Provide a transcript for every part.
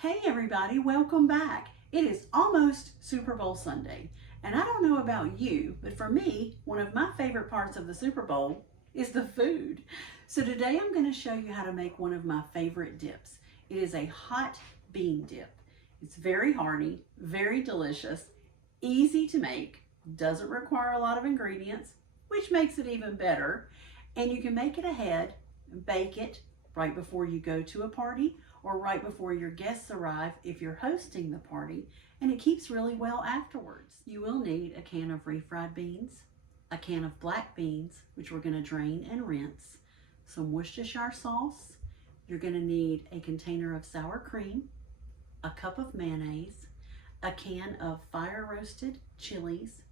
Hey everybody, welcome back. It is almost Super Bowl Sunday, and I don't know about you, but for me, one of my favorite parts of the Super Bowl is the food. So today I'm going to show you how to make one of my favorite dips. It is a hot bean dip. It's very hearty, very delicious, easy to make, doesn't require a lot of ingredients, which makes it even better, and you can make it ahead, bake it right before you go to a party or right before your guests arrive if you're hosting the party, and it keeps really well afterwards. You will need a can of refried beans, a can of black beans, which we're going to drain and rinse, some Worcestershire sauce, you're going to need a container of sour cream, a cup of mayonnaise, a can of fire roasted chilies,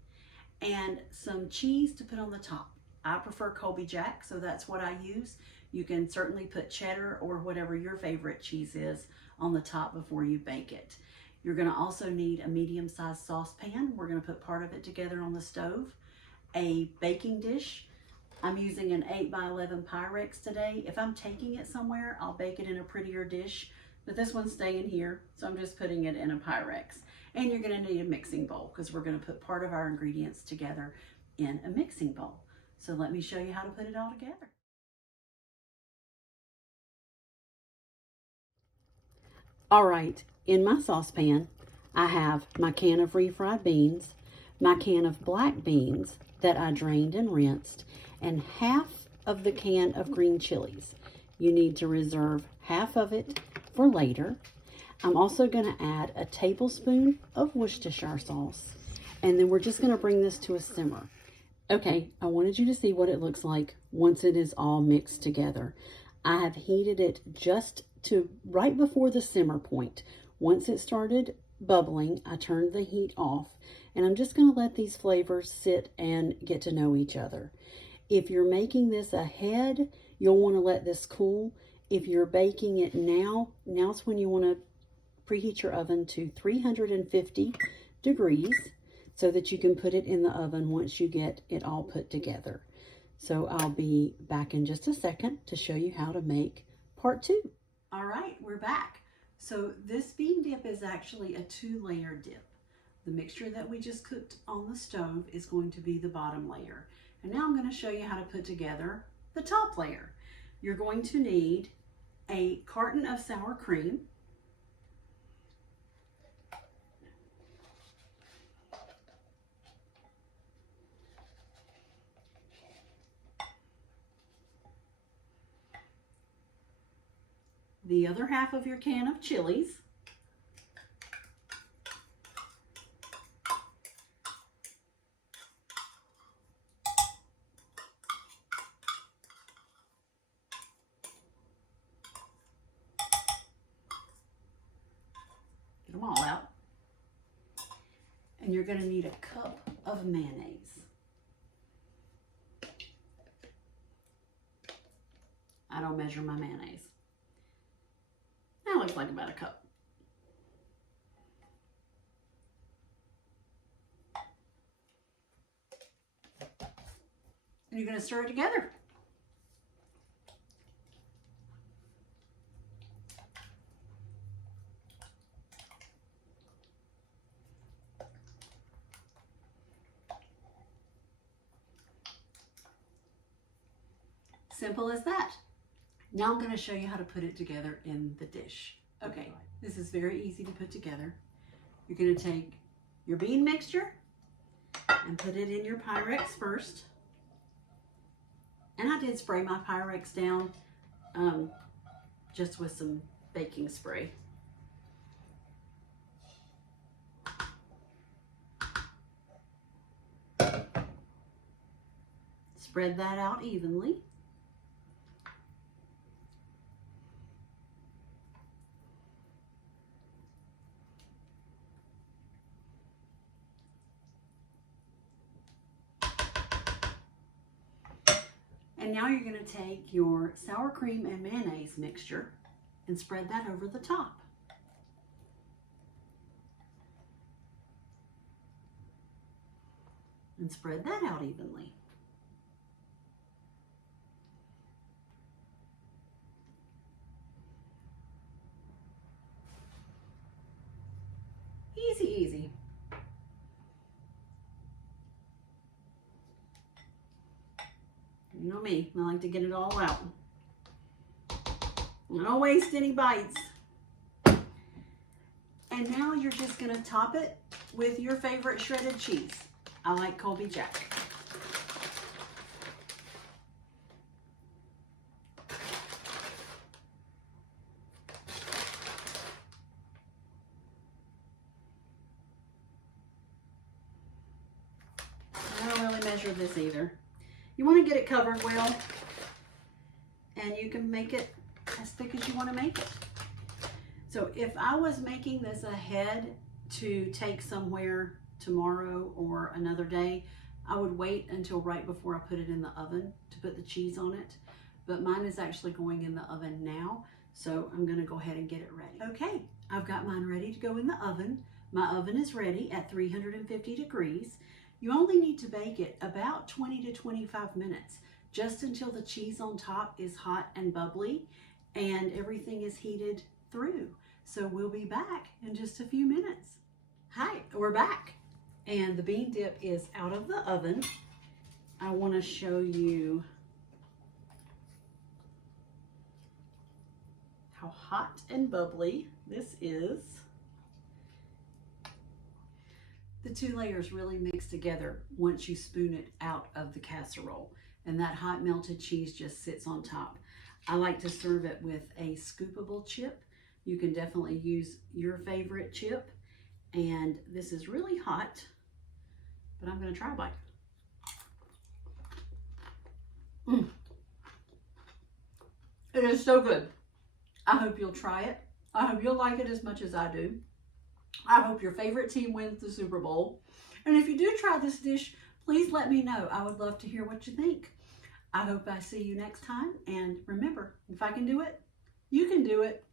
and some cheese to put on the top. I prefer Colby Jack, so that's what I use. You can certainly put cheddar or whatever your favorite cheese is on the top before you bake it. You're going to also need a medium-sized saucepan. We're going to put part of it together on the stove. A baking dish. I'm using an 8x11 Pyrex today. If I'm taking it somewhere, I'll bake it in a prettier dish, but this one's staying here, so I'm just putting it in a Pyrex. And you're going to need a mixing bowl because we're going to put part of our ingredients together in a mixing bowl. So let me show you how to put it all together. All right, in my saucepan, I have my can of refried beans, my can of black beans that I drained and rinsed, and half of the can of green chilies. You need to reserve half of it for later. I'm also going to add a tablespoon of Worcestershire sauce, and then we're just going to bring this to a simmer. Okay, I wanted you to see what it looks like once it is all mixed together. I have heated it just to right before the simmer point. Once it started bubbling, I turned the heat off, and I'm just going to let these flavors sit and get to know each other. If you're making this ahead, you'll want to let this cool. If you're baking it now's when you want to preheat your oven to 350 degrees so that you can put it in the oven once you get it all put together. So I'll be back in just a second to show you how to make part 2. All right, we're back. So this bean dip is actually a 2-layer dip. The mixture that we just cooked on the stove is going to be the bottom layer. And now I'm going to show you how to put together the top layer. You're going to need a carton of sour cream, the other half of your can of chilies, get them all out, and you're going to need a cup of mayonnaise. I don't measure my mayonnaise. That looks like about a cup. And you're going to stir it together. Simple as that. Now I'm going to show you how to put it together in the dish. Okay, this is very easy to put together. You're going to take your bean mixture and put it in your Pyrex first. And I did spray my Pyrex down just with some baking spray. Spread that out evenly. And now you're going to take your sour cream and mayonnaise mixture and spread that over the top. And spread that out evenly. Easy, easy. You know me, I like to get it all out. I don't waste any bites. And now you're just gonna top it with your favorite shredded cheese. I like Colby Jack. I don't really measure this either. You want to get it covered well, and you can make it as thick as you want to make it. So if I was making this ahead to take somewhere tomorrow or another day, I would wait until right before I put it in the oven to put the cheese on it. But mine is actually going in the oven now, so I'm going to go ahead and get it ready. Okay, I've got mine ready to go in the oven. My oven is ready at 350 degrees. You only need to bake it about 20 to 25 minutes, just until the cheese on top is hot and bubbly and everything is heated through. So we'll be back in just a few minutes. Hi, we're back. And the bean dip is out of the oven. I want to show you how hot and bubbly this is. The two layers really mix together once you spoon it out of the casserole, and that hot melted cheese just sits on top. I like to serve it with a scoopable chip. You can definitely use your favorite chip, and this is really hot, but I'm going to try a bite. It is so good. I hope you'll try it. I hope you'll like it as much as I do. I hope your favorite team wins the Super Bowl. And if you do try this dish, please let me know. I would love to hear what you think. I hope I see you next time. And remember, if I can do it, you can do it.